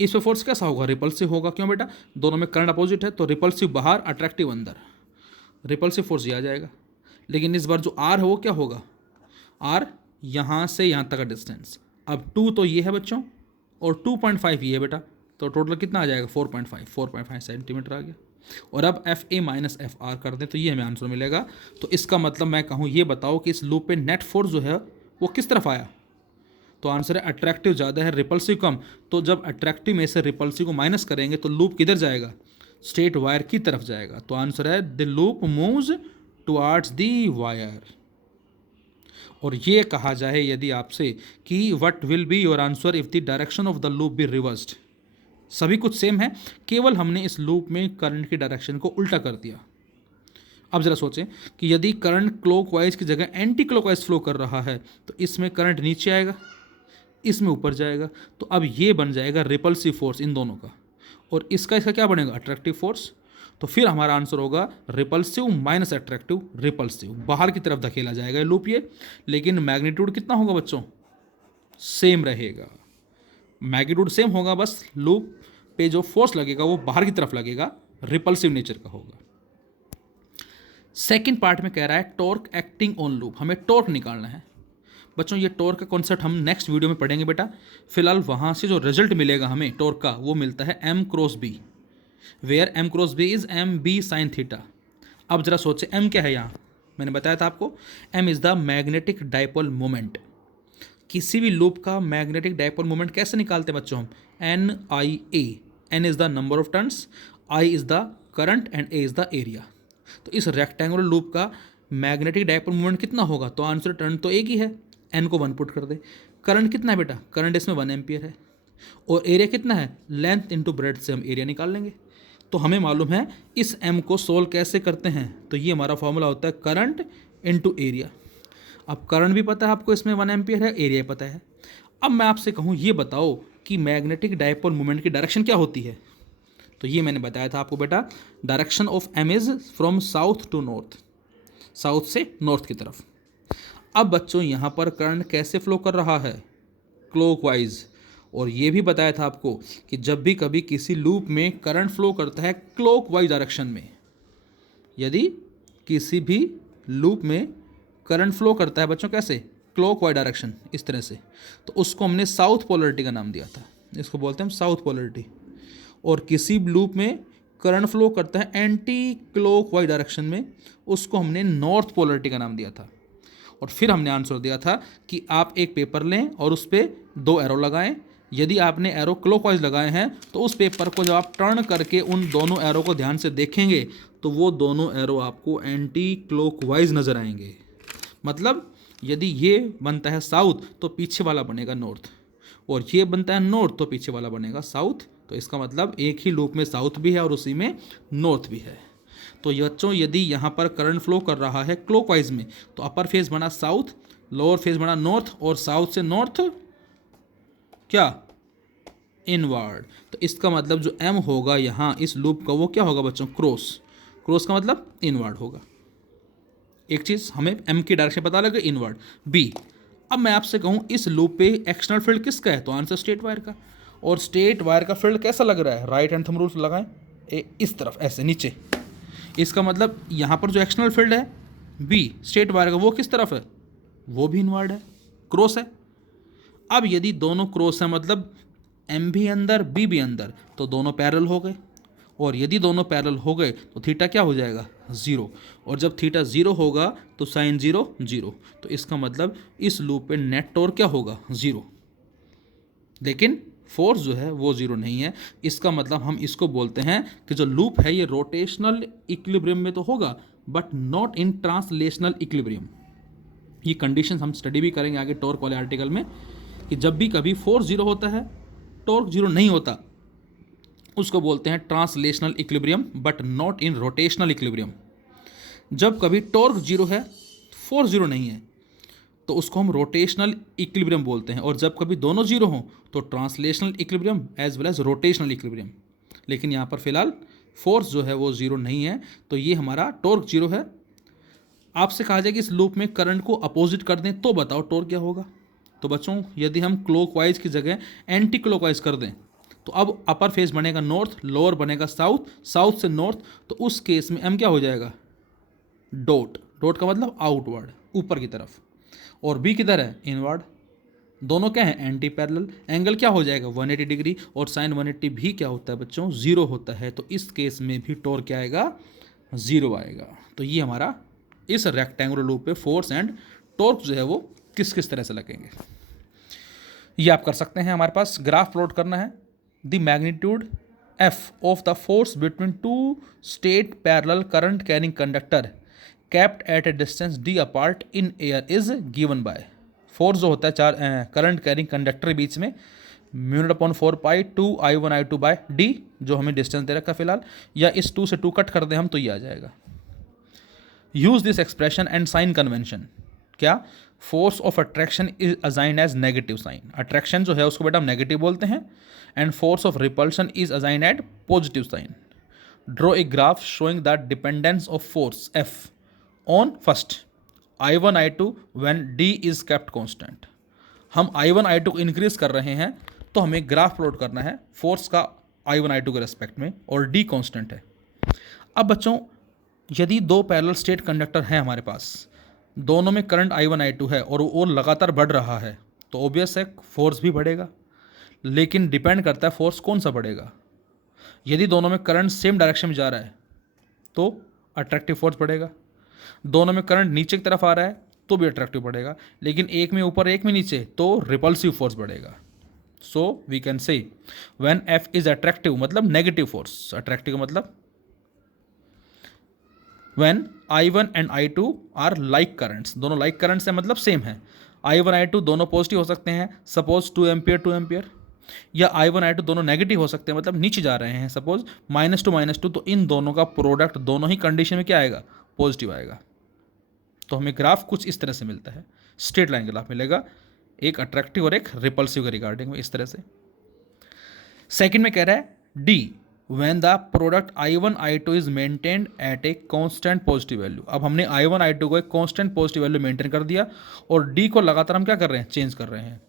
इस पे फोर्स कैसा होगा, रिपल्सिव होगा। क्यों बेटा, दोनों में करंट अपोजिट है, तो रिपल्सिव बाहर, अट्रैक्टिव अंदर, रिपल्सिव फोर्स ये आ जाएगा। लेकिन इस बार जो आर है वो क्या होगा, आर यहाँ से यहाँ तक का डिस्टेंस। अब 2 तो ये है बच्चों, और 2.5 ये है बेटा, तो टोटल कितना आ जाएगा 4.5 सेंटीमीटर आ गया। और अब F A minus F R कर दें तो ये हमें आंसर मिलेगा। तो इसका मतलब मैं कहूँ, ये बताओ कि इस लूप पे नेट फोर्स जो है वो किस तरफ आया, तो आंसर है अट्रैक्टिव ज़्यादा है, रिपल्सिव कम। तो जब अट्रैक्टिव में से रिपल्सिव को माइनस करेंगे तो लूप किधर जाएगा, स्ट्रेट वायर की तरफ जाएगा। तो आंसर है the loop moves towards the wire. और ये कहा जाए यदि आपसे कि what will be your answer if the direction of the loop be reversed, सभी कुछ सेम है, केवल हमने इस लूप में करंट की डायरेक्शन को उल्टा कर दिया। अब जरा सोचें कि यदि करंट क्लॉकवाइज की जगह एंटी क्लॉकवाइज फ्लो कर रहा है तो इसमें करंट नीचे आएगा, इसमें ऊपर जाएगा, तो अब ये बन जाएगा रिपल्सिव फोर्स इन दोनों का, और इसका क्या बनेगा, अट्रैक्टिव फोर्स। तो फिर हमारा आंसर होगा रिपल्सिव माइनस अट्रैक्टिव, रिपल्सिव बाहर की तरफ धकेला जाएगा लूप ये। लेकिन मैग्नीट्यूड कितना होगा बच्चों, सेम रहेगा, मैग्नीट्यूड सेम होगा, बस लूप पे जो फोर्स लगेगा वो बाहर की तरफ लगेगा, रिपल्सिव नेचर का होगा। सेकंड पार्ट में कह रहा है टॉर्क एक्टिंग ऑन लूप, हमें टॉर्क निकालना है। बच्चों ये टॉर्क का कॉन्सेप्ट हम नेक्स्ट वीडियो में पढ़ेंगे बेटा। फिलहाल वहाँ से जो रिजल्ट मिलेगा हमें टॉर्क का, वो मिलता है M cross B, where M cross B is MB sine theta. अब जरा सोचे M क्या है, यहाँ मैंने बताया था आपको, M is the magnetic dipole moment. किसी भी लूप का मैग्नेटिक डाइपोल मोमेंट कैसे निकालते हैं बच्चों हम, NIA, N is the number of turns, I is the current and A is the area. तो इस रेक्टेंगुलर लूप का मैग्नेटिक डाइपोल मोमेंट कितना होगा, तो आंसर टर्न तो एक ही है, N को 1 पुट कर दे। करंट कितना है बेटा, करंट इसमें 1 एम्पियर है, और एरिया कितना है, लेंथ इंटू ब्रेड्थ से हम एरिया निकाल लेंगे। तो हमें मालूम है इस M को सोल्व कैसे करते हैं, तो ये हमारा फॉर्मूला होता है करंट इंटू एरिया। अब करंट भी पता है आपको, इसमें 1 एम्पियर है, एरिया पता है। अब मैं आपसे कहूँ ये बताओ कि मैग्नेटिक डाइपोल मोमेंट की डायरेक्शन क्या होती है, तो ये मैंने बताया था आपको बेटा, direction of M is from south to north, south से नॉर्थ की तरफ। अब बच्चों यहाँ पर करंट कैसे फ्लो कर रहा है, क्लॉकवाइज। और ये भी बताया था आपको कि जब भी कभी किसी लूप में करंट फ्लो करता है क्लॉकवाइज डायरेक्शन में, यदि किसी भी लूप में करंट फ्लो करता है बच्चों कैसे, क्लॉकवाइज डायरेक्शन इस तरह से, तो उसको हमने साउथ पोलरिटी का नाम दिया था, इसको बोलते हैं हम साउथ पोलरिटी। और किसी लूप में करंट फ्लो करता है एंटी क्लॉकवाइज डायरेक्शन में, उसको हमने नॉर्थ पोलरिटी का नाम दिया था। और फिर हमने आंसर दिया था कि आप एक पेपर लें और उस पर 2 एरो लगाएं। यदि आपने एरो क्लॉकवाइज लगाए हैं तो उस पेपर को जब आप टर्न करके उन दोनों एरो को ध्यान से देखेंगे तो वो दोनों एरो आपको एंटी क्लॉकवाइज नज़र आएंगे। मतलब यदि ये बनता है साउथ तो पीछे वाला बनेगा नॉर्थ, और ये बनता है नॉर्थ तो पीछे वाला बनेगा साउथ। तो इसका मतलब एक ही लूप में साउथ भी है और उसी में नॉर्थ भी है। तो बच्चों यदि यहाँ पर करंट फ्लो कर रहा है क्लॉकवाइज में तो अपर फेज बना साउथ, लोअर फेज बना नॉर्थ, और साउथ से नॉर्थ क्या, इनवर्ड। तो इसका मतलब जो M होगा यहाँ इस लूप का वो क्या होगा बच्चों, क्रॉस। क्रॉस का मतलब इनवर्ड होगा। एक चीज़ हमें M की डायरेक्शन पता लगे, इनवर्ड। B, अब मैं आपसे कहूँ इस लूप पे एक्सटर्नल फील्ड किसका है, तो आंसर स्ट्रेट वायर का। और स्ट्रेट वायर का फील्ड कैसा लग रहा है, राइट हैंड थंब रूल लगाएं, इस तरफ ऐसे नीचे। इसका मतलब यहाँ पर जो एक्सटर्नल फील्ड है B स्ट्रेट वायर का, वो किस तरफ है, वो भी इनवर्ड है, क्रॉस है। अब यदि दोनों क्रॉस है मतलब M भी अंदर B भी अंदर, तो दोनों पैरेलल हो गए। और यदि दोनों पैरेलल हो गए तो थीटा क्या हो जाएगा, 0। और जब थीटा 0 होगा तो साइन 0 0। तो इसका मतलब इस लूप पे नेट टॉर्क क्या होगा, 0। लेकिन फोर्स जो है वो 0 नहीं है। इसका मतलब हम इसको बोलते हैं कि जो लूप है ये रोटेशनल इक्विलिब्रियम में तो होगा but not in translational equilibrium. ये कंडीशन हम स्टडी भी करेंगे आगे टॉर्क वाले आर्टिकल में, कि जब भी कभी फोर्स 0 होता है, टॉर्क 0 नहीं होता, उसको बोलते हैं translational equilibrium but not in rotational equilibrium. जब कभी टॉर्क 0 है, फोर्स 0 नहीं है, तो उसको हम रोटेशनल इक्विलिब्रियम बोलते हैं। और जब कभी दोनों 0 हों तो translational equilibrium as well as rotational equilibrium. लेकिन यहाँ पर फिलहाल फोर्स जो है वो जीरो नहीं है, तो ये हमारा टॉर्क जीरो है। आपसे कहा जाए कि इस लूप में करंट को अपोजिट कर दें तो बताओ टॉर्क क्या होगा। तो बच्चों यदि हम क्लॉकवाइज की जगह एंटी क्लॉकवाइज कर दें तो अब अपर फेज बनेगा नॉर्थ, लोअर बनेगा साउथ, साउथ से नॉर्थ, तो उस केस में एम क्या हो जाएगा, डॉट। डॉट का मतलब आउटवर्ड, ऊपर की तरफ, और बी किधर है, इनवर्ड। दोनों क्या है, एंटी पैरेलल। एंगल क्या हो जाएगा 180 डिग्री, और साइन 180 भी क्या होता है बच्चों, जीरो होता है। तो इस केस में भी टॉर्क क्या आएगा, जीरो आएगा। तो ये हमारा इस रेक्टेंगुलर लूप पे फोर्स एंड टॉर्क जो है वो किस किस तरह से लगेंगे, ये आप कर सकते हैं। हमारे पास ग्राफ प्लॉट करना है। The magnitude F of the force between to state parallel current carrying conductor kept eight A distance D apart in air is given by. Force जो होता है चार करंट कैरिंग कंडक्टर के बीच में, mu upon 4 2 I1 I2 bye D, जो हमें distance दे रखा है फिलहाल, या इस 2 से 2 कट कर दें हम तो ये आ जाएगा। Use this expression and sign convention. क्या, force of attraction is assigned as negative sign. Attraction जो है उसको बेटा हम नेगेटिव बोलते हैं, and force of repulsion is assigned at positive sign. Draw a graph showing the dependence of force F on first I1 I2 when D is kept constant. हम I1 I2 को increase कर रहे हैं तो हमें graph plot करना है force का I1 I2 के रेस्पेक्ट में, और D कांस्टेंट है। अब बच्चों यदि दो पैरेलल स्टेट कंडक्टर हैं हमारे पास, दोनों में करंट I1 I2 है और वो लगातार बढ़ रहा है, तो ऑब्वियस है फोर्स भी बढ़ेगा, लेकिन डिपेंड करता है फोर्स कौन सा बढ़ेगा। यदि दोनों में करंट सेम डायरेक्शन में जा रहा है तो अट्रैक्टिव फोर्स बढ़ेगा, दोनों में करंट नीचे की तरफ आ रहा है तो भी अट्रैक्टिव बढ़ेगा, लेकिन एक में ऊपर एक में नीचे तो रिपल्सिव फोर्स बढ़ेगा। So we can say when F is attractive मतलब नेगेटिव फोर्स, अट्रैक्टिव का मतलब when I1 and I2 are like currents, दोनों लाइक करंट्स है मतलब सेम है। I1 I2 दोनों पॉजिटिव हो सकते हैं, सपोज 2 एम्पियर 2 एम्पियर, या I1 I2 दोनों नेगेटिव हो सकते हैं मतलब नीचे जा रहे हैं, सपोज -2 तो इन दोनों का प्रोडक्ट दोनों ही कंडीशन में क्या आएगा, पॉजिटिव आएगा। तो हमें ग्राफ कुछ इस तरह से मिलता है, स्ट्रेट लाइन ग्राफ मिलेगा, एक अट्रैक्टिव और एक रिपल्सिव के रिगार्डिंग में इस तरह से। सेकंड में कह रहा है D when the product I1 I2 is maintained eight a constant positive value. अब हमने I1 I2 को एक कांस्टेंट पॉजिटिव वैल्यू मेंटेन कर दिया, और डी को लगातार हम क्या कर रहे हैं, चेंज कर रहे हैं।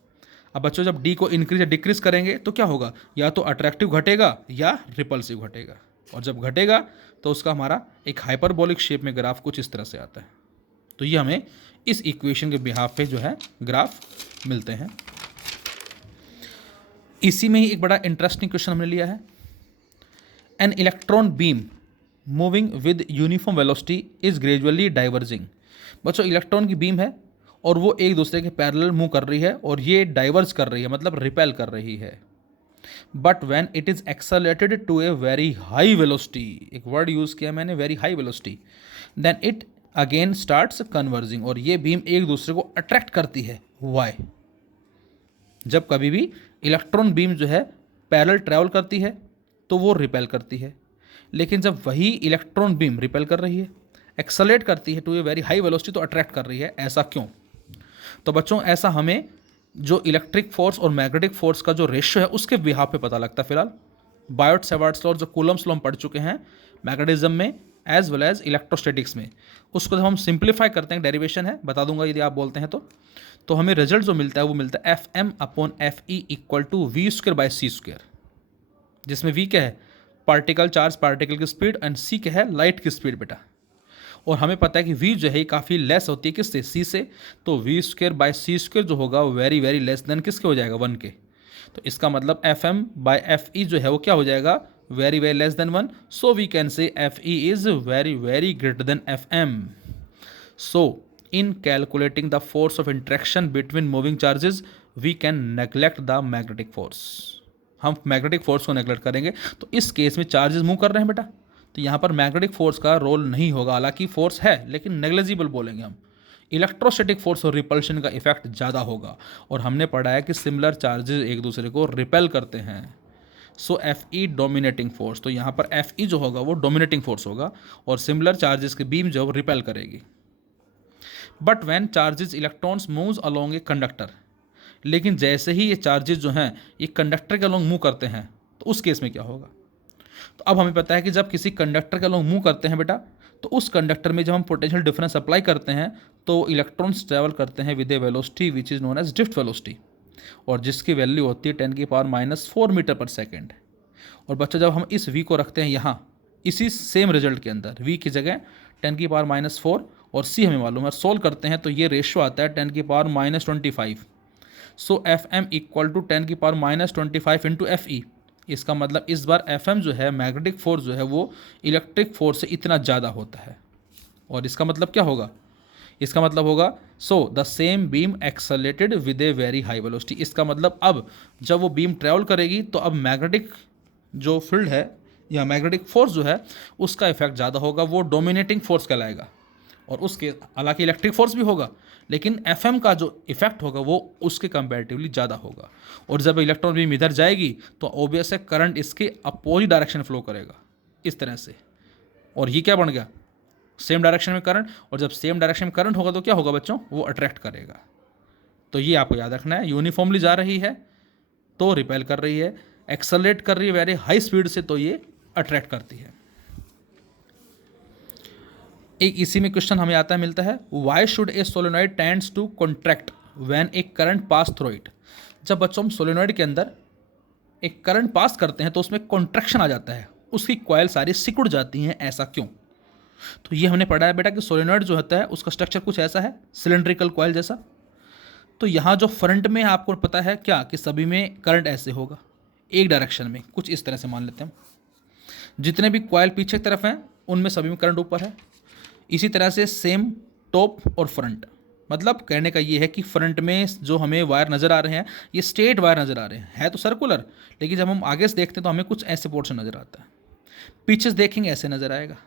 अब बच्चों जब डी को इंक्रीज या डिक्रीज करेंगे तो क्या होगा, या तो अट्रैक्टिव घटेगा या रिपल्सिव घटेगा, और जब घटेगा तो उसका हमारा एक हाइपरबोलिक शेप में ग्राफ कुछ इस तरह से आता है। तो ये हमें इस इक्वेशन के बिहाफ पे जो है ग्राफ मिलते हैं। इसी में ही एक बड़ा इंटरेस्टिंग क्वेश्चन हमने लिया है। An electron beam moving with uniform velocity is gradually diverging. बच्चों इलेक्ट्रॉन की बीम है और वो एक दूसरे के पैरेलल मूव कर रही है, और ये डाइवर्ज कर रही है मतलब रिपेल कर रही है। But when it is accelerated to a very high velocity, एक वर्ड यूज किया मैंने, very high velocity, then it again starts converging, और ये बीम एक दूसरे को अट्रैक्ट करती है। वाई? जब कभी भी इलेक्ट्रॉन बीम जो है पैरेलल ट्रैवल करती है तो वो रिपेल करती है, लेकिन जब वही इलेक्ट्रॉन बीम रिपेल कर रही है, एक्सेलरेट करती है to a very high velocity, तो अट्रैक्ट कर रही है। ऐसा क्यों? तो बच्चों ऐसा हमें जो इलेक्ट्रिक फोर्स और मैग्नेटिक फोर्स का जो रेशियो है उसके बिहाफ पे पता लगता है। फिलहाल बायोट सेवर्ट्स लॉ, जो कूलम्स लॉ हम पढ़ चुके हैं मैग्नेटिज्म में एज वेल एज इलेक्ट्रोस्टैटिक्स में, उसको जब हम सिंप्लीफाई करते हैं, डेरिवेशन है बता दूंगा यदि आप बोलते हैं तो हमें रिजल्ट जो मिलता है वो मिलता है Fm/Fe इक्वल टू v²/c², जिसमें v क्या है, पार्टिकल चार्ज, पार्टिकल की स्पीड, एंड c क्या है, लाइट की स्पीड बेटा। और हमें पता है कि v जो है काफ़ी लेस होती है किससे, c से, तो v²/c² जो होगा वेरी वेरी लेस देन किसके हो जाएगा, 1 के। तो इसका मतलब Fm/Fe जो है वो क्या हो जाएगा, very very less than 1। So we can say Fe is very very greater than Fm। So in calculating the force of interaction between moving charges we can neglect the magnetic force. हम magnetic force को neglect करेंगे, तो इस case में charges move कर रहे हैं बेटा, तो यहाँ पर मैग्नेटिक फोर्स का रोल नहीं होगा। हालांकि फोर्स है लेकिन नेग्लिजिबल बोलेंगे हम। इलेक्ट्रोस्टैटिक फोर्स और रिपल्शन का इफेक्ट ज़्यादा होगा, और हमने पढ़ा है कि सिमिलर चार्जेस एक दूसरे को रिपेल करते हैं। सो Fe डोमिनेटिंग फोर्स, तो यहाँ पर Fe जो होगा वो डोमिनेटिंग फोर्स होगा, और सिमिलर चार्जेस की बीम जो रिपेल करेगी। But when charges electrons moves along a conductor, लेकिन जैसे ही ये चार्जेस जो हैं ये कंडक्टर के अलोंग मूव करते हैं, तो उस केस में क्या होगा, तो अब हमें पता है कि जब किसी कंडक्टर का लोग मूव करते हैं बेटा, तो उस कंडक्टर में जब हम पोटेंशियल डिफरेंस अप्लाई करते हैं तो इलेक्ट्रॉन्स ट्रैवल करते हैं with a velocity which is known as drift velocity, और जिसकी वैल्यू होती है 10⁻⁻⁴ मीटर पर सेकेंड। और बच्चों जब हम इस v को रखते हैं यहाँ इसी सेम रिजल्ट के अंदर, v की जगह 10⁻⁴ और c हमें मालूम है, सोल्व करते हैं तो ये रेशियो आता है 10⁻⁻25। So F M equal to 10⁻⁻25 into F E. इसका मतलब इस बार एफ एम जो है, मैग्नेटिक फोर्स जो है वो इलेक्ट्रिक फोर्स से इतना ज़्यादा होता है। और इसका मतलब क्या होगा? इसका मतलब होगा so the same beam accelerated with A very high velocity. इसका मतलब अब जब वो बीम ट्रैवल करेगी तो अब मैग्नेटिक जो फील्ड है या मैग्नेटिक फोर्स जो है उसका इफेक्ट ज़्यादा होगा, वो डोमिनेटिंग फोर्स कहलाएगा। और उसके हालांकि इलेक्ट्रिक फोर्स भी होगा, लेकिन एफएम का जो इफेक्ट होगा वो उसके कंपैरेटिवली ज़्यादा होगा। और जब इलेक्ट्रॉन बीम इधर जाएगी तो ऑब्वियस है करंट इसके अपोजिट डायरेक्शन फ्लो करेगा इस तरह से। और ये क्या बन गया? सेम डायरेक्शन में करंट। और जब सेम डायरेक्शन में करंट होगा तो क्या होगा बच्चों? वो अट्रैक्ट करेगा। तो ये आपको याद रखना है। यूनिफॉर्मली जा रही है तो रिपेल कर रही है, एक्सेलरेट कर रही है वेरी हाई स्पीड से तो ये अट्रैक्ट करती है। एक इसी में क्वेश्चन हमें आता है, मिलता है, why should a solenoid tends to contract when a current pass through it. जब बच्चों हम सोलेनॉइड के अंदर एक करंट पास करते हैं तो उसमें कॉन्ट्रैक्शन आ जाता है, उसकी कॉइल सारी सिकुड़ जाती हैं, ऐसा क्यों? तो ये हमने पढ़ा है बेटा कि सोलेनॉइड जो होता है उसका स्ट्रक्चर कुछ ऐसा है, सिलेंड्रिकल कॉइल जैसा। तो यहाँ जो फ्रंट में आपको पता है क्या कि सभी में करंट ऐसे होगा एक डायरेक्शन में, कुछ इस तरह से मान लेते हैं। जितने भी कॉइल पीछे की तरफ हैं उनमें सभी में करंट ऊपर है। इसी तरह से सेम टॉप और फ्रंट। मतलब कहने का ये है कि फ्रंट में जो हमें वायर नज़र आ रहे हैं ये स्ट्रेट वायर नज़र आ रहे हैं, है तो सर्कुलर, लेकिन जब हम आगे से देखते हैं तो हमें कुछ ऐसे पोर्शन नज़र आता है। पीछे से देखेंगे ऐसे नज़र आएगा,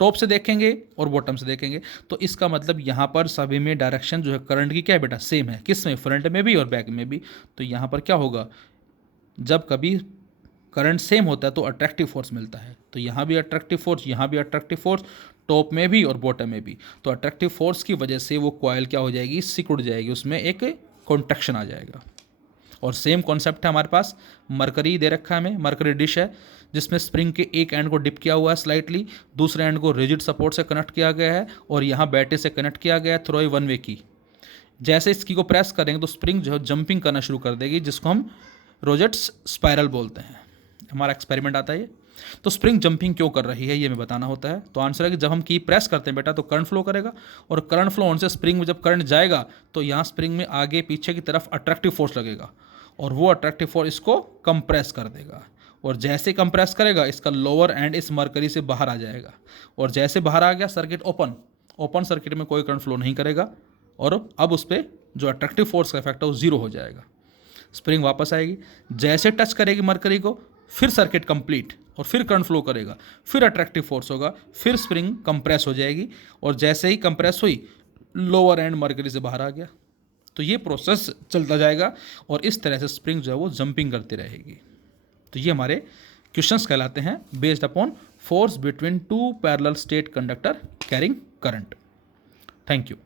टॉप से देखेंगे और बॉटम से देखेंगे। तो इसका मतलब यहाँ पर सभी में डायरेक्शन जो है करंट की क्या है बेटा? सेम है। किस में? फ्रंट में भी और बैक में भी। तो यहाँ पर क्या होगा? जब कभी करंट सेम होता है तो अट्रैक्टिव फोर्स मिलता है। तो यहाँ भी अट्रैक्टिव फोर्स, यहाँ भी अट्रैक्टिव फोर्स, टॉप में भी और बॉटम में भी। तो अट्रैक्टिव फोर्स की वजह से वो कॉइल क्या हो जाएगी? सिकुड़ जाएगी, उसमें एक कॉन्ट्रैक्शन आ जाएगा। और सेम कॉन्सेप्ट है हमारे पास, मरकरी दे रखा है हमें, मरकरी डिश है जिसमें स्प्रिंग के एक एंड को डिप किया हुआ है स्लाइटली, दूसरे एंड को रिजिड सपोर्ट से कनेक्ट किया गया है और यहाँ बैटरी से कनेक्ट किया गया है थ्रू ए वन वे की। जैसे इसकी को प्रेस करेंगे तो स्प्रिंग जो है जंपिंग करना शुरू कर देगी, जिसको हम रोजेट्स स्पाइरल बोलते हैं। हमारा एक्सपेरिमेंट आता है ये। तो स्प्रिंग जंपिंग क्यों कर रही है ये हमें बताना होता है। तो आंसर है कि जब हम की प्रेस करते हैं बेटा तो करंट फ्लो करेगा, और करंट फ्लो होने से स्प्रिंग में जब करंट जाएगा तो यहाँ स्प्रिंग में आगे पीछे की तरफ अट्रैक्टिव फोर्स लगेगा और वो अट्रैक्टिव फोर्स इसको कंप्रेस कर देगा। और जैसे कंप्रेस करेगा इसका लोअर एंड इस मरकरी से बाहर आ जाएगा, और जैसे बाहर आ गया सर्किट ओपन सर्किट में कोई करंट फ्लो नहीं करेगा, और अब उस पर जो अट्रैक्टिव फोर्स का इफेक्ट है वो जीरो हो जाएगा। स्प्रिंग वापस आएगी, जैसे टच करेगी मरकरी को फिर सर्किट कंप्लीट और फिर करंट फ्लो करेगा, फिर अट्रैक्टिव फोर्स होगा, फिर स्प्रिंग कंप्रेस हो जाएगी, और जैसे ही कंप्रेस हुई लोअर एंड मरकरी से बाहर आ गया। तो ये प्रोसेस चलता जाएगा और इस तरह से स्प्रिंग जो है वो जंपिंग करती रहेगी। तो ये हमारे क्वेश्चंस कहलाते हैं based upon force between two parallel state conductor carrying current. Thank you.